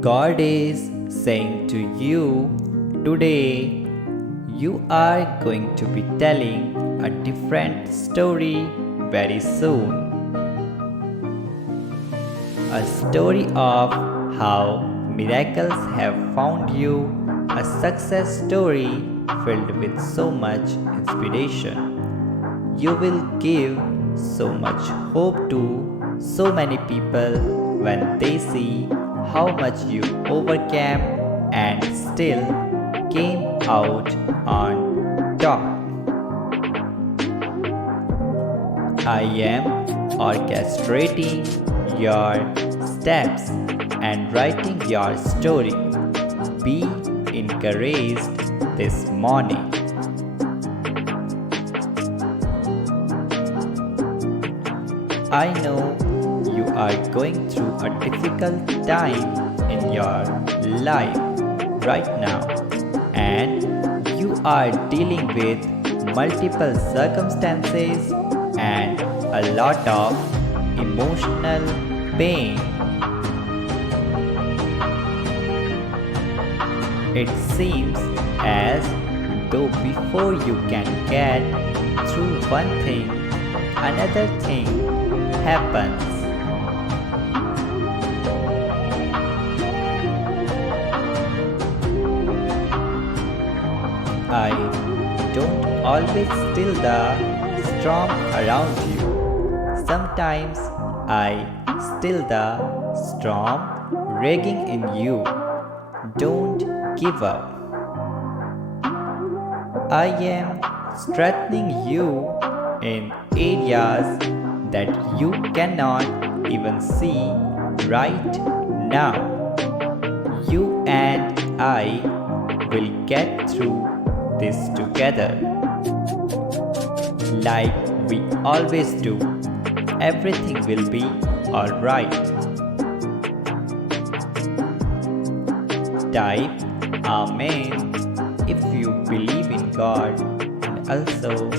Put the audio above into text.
God is saying to you today, you are going to be telling a different story very soon. A story of how miracles have found you, a success story filled with so much inspiration. You will give so much hope to so many people when they see how much you overcame and still came out on top. I am orchestrating your steps and writing your story. Be encouraged this morning. I know you are going through a difficult time in your life right now, and you are dealing with multiple circumstances and a lot of emotional pain. It seems as though before you can get through one thing, another thing happens. I don't always still the storm around you. Sometimes I still the storm raging in you. Don't give up. I am strengthening you in areas that you cannot even see right now. You and I will get through this together. Like we always do, everything will be alright. Type Amen if you believe in God, and also